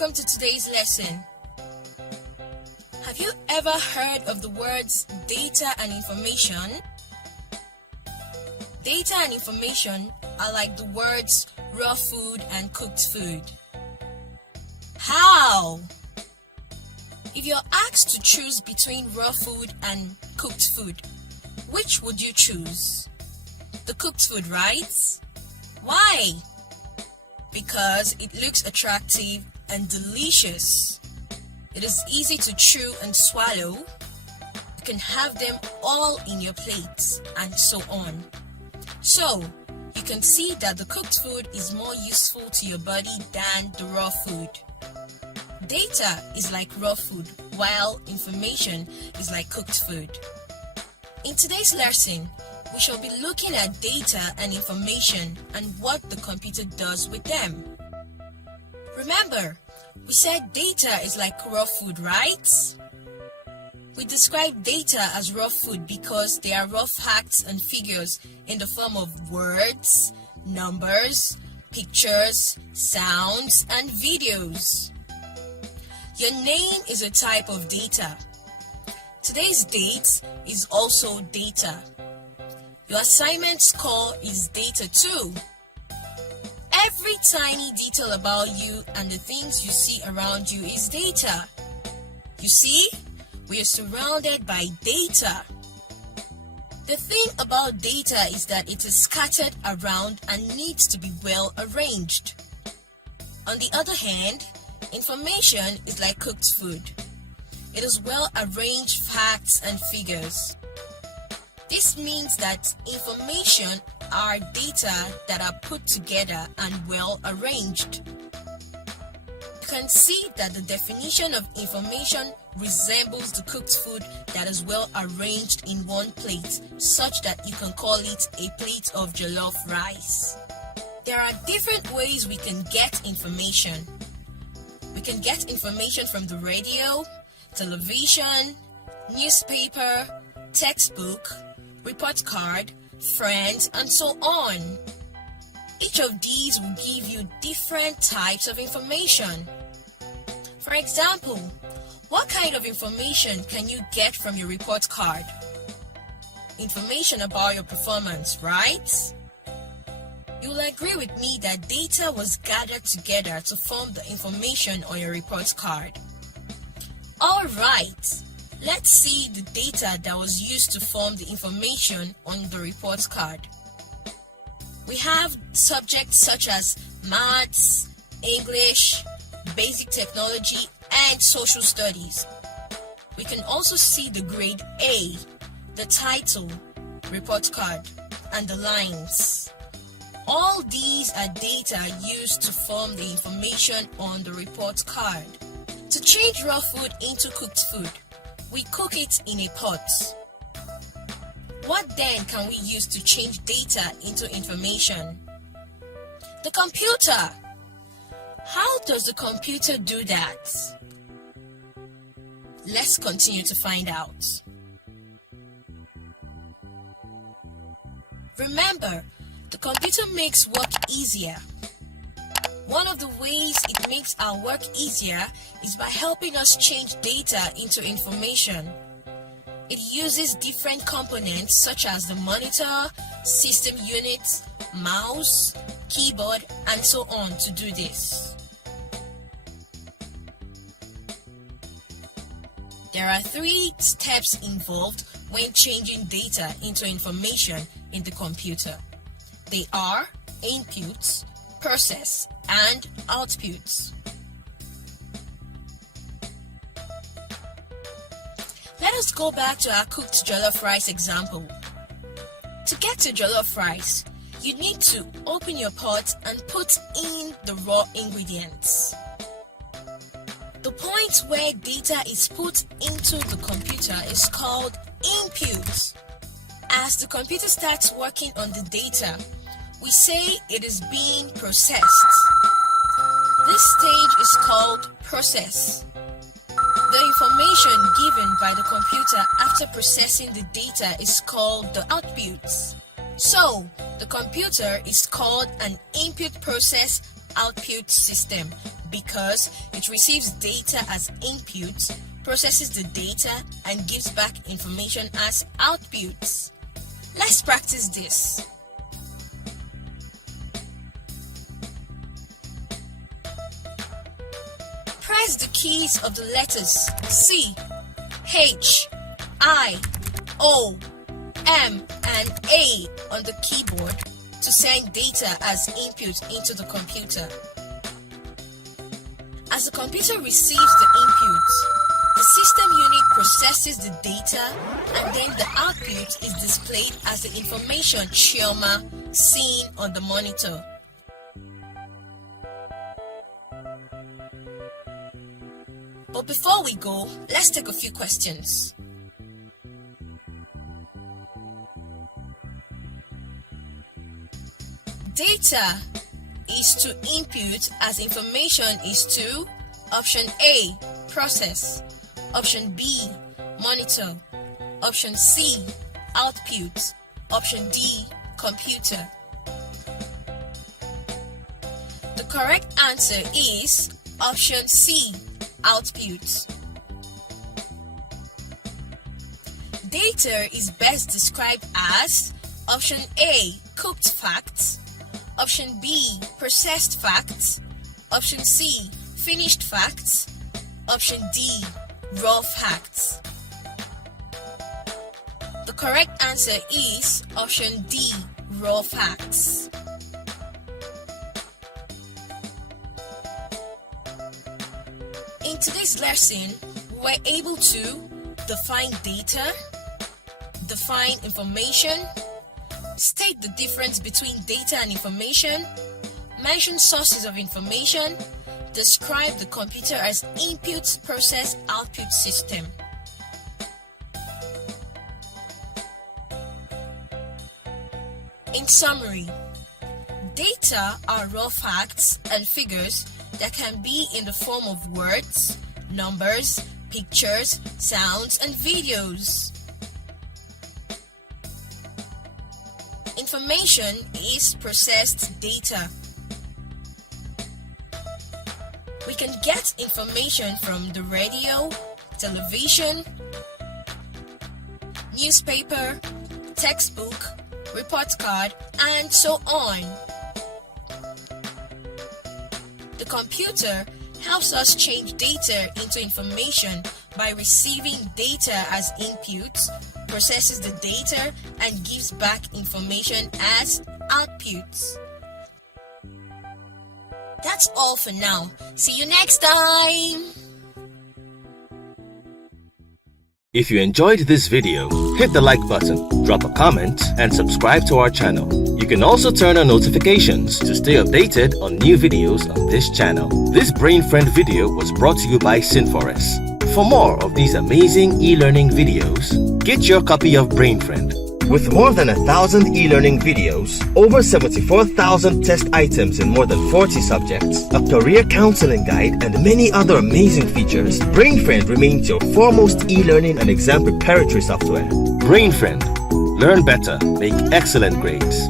Welcome to today's lesson. Have you ever heard of the words data and information? Data and information are like the words raw food and cooked food. How? If you're asked to choose between raw food and cooked food, which would you choose? The cooked food, right? Why? Because it looks attractive and delicious. It is easy to chew and swallow. You can have them all in your plate and so on. So, you can see that the cooked food is more useful to your body than the raw food. Data is like raw food, while information is like cooked food. In today's lesson, we shall be looking at data and information and what the computer does with them. Remember, we said data is like raw food, right? We describe data as raw food because they are raw facts and figures in the form of words, numbers, pictures, sounds, and videos. Your name is a type of data. Today's date is also data. Your assignment score is data too. Every tiny detail about you and the things you see around you is data. You see, we are surrounded by data. The thing about data is that it is scattered around and needs to be well arranged. On the other hand, information is like cooked food. It is well arranged facts and figures. This means that information are data that are put together and well arranged. You can see that the definition of information resembles the cooked food that is well arranged in one plate, such that you can call it a plate of jollof rice. There are different ways we can get information. We can get information from the radio, television, newspaper, textbook, report card, friends, and so on. Each of these will give you different types of information. For example, what kind of information can you get from your report card? Information about your performance, right? You will agree with me that data was gathered together to form the information on your report card. Alright, let's see the data that was used to form the information on the report card. We have subjects such as maths, English, basic technology, and social studies. We can also see the grade A, the title, report card, and the lines. All these are data used to form the information on the report card. To change raw food into cooked food, we cook it in a pot. What then can we use to change data into information? The computer. How does the computer do that? Let's continue to find out. Remember, the computer makes work easier. One of the ways it makes our work easier is by helping us change data into information. It uses different components such as the monitor, system unit, mouse, keyboard, and so on to do this. There are 3 steps involved when changing data into information in the computer. They are inputs, process, and outputs. Let us go back to our cooked jollof rice example. To get to jollof rice, you need to open your pot and put in the raw ingredients. The point where data is put into the computer is called input. As the computer starts working on the data, we say it is being processed. This stage is called process. The information given by the computer after processing the data is called the outputs. So, the computer is called an input process output system because it receives data as inputs, processes the data, and gives back information as outputs. Let's practice this. Press the keys of the letters C, H, I, O, M, and A on the keyboard to send data as input into the computer. As the computer receives the inputs, the system unit processes the data and then the output is displayed as the information Chioma seen on the monitor. But before we go, let's take a few questions. Data is to input as information is to option A, process, option B, monitor, option C, output, option D, computer. The correct answer is option C, output. Data is best described as option A, cooked facts, option B, processed facts, option C, finished facts, option D, raw facts. The correct answer is option D, raw facts. In today's lesson, we're able to define data, define information, state the difference between data and information, mention sources of information, describe the computer as input, process, output system. In summary, data are raw facts and figures that can be in the form of words, numbers, pictures, sounds, and videos. Information is processed data. We can get information from the radio, television, newspaper, textbook, report card, and so on. The computer helps us change data into information by receiving data as inputs, processes the data, and gives back information as outputs. That's all for now. See you next time! If you enjoyed this video, hit the like button, drop a comment, and subscribe to our channel. You can also turn on notifications to stay updated on new videos on this channel. This Brain Friend video was brought to you by Synforest. For more of these amazing e-learning videos, get your copy of Brain Friend. With more than 1,000 e-learning videos, over 74,000 test items in more than 40 subjects, a career counseling guide, and many other amazing features, BrainFriend remains your foremost e-learning and exam preparatory software. BrainFriend. Learn better, make excellent grades.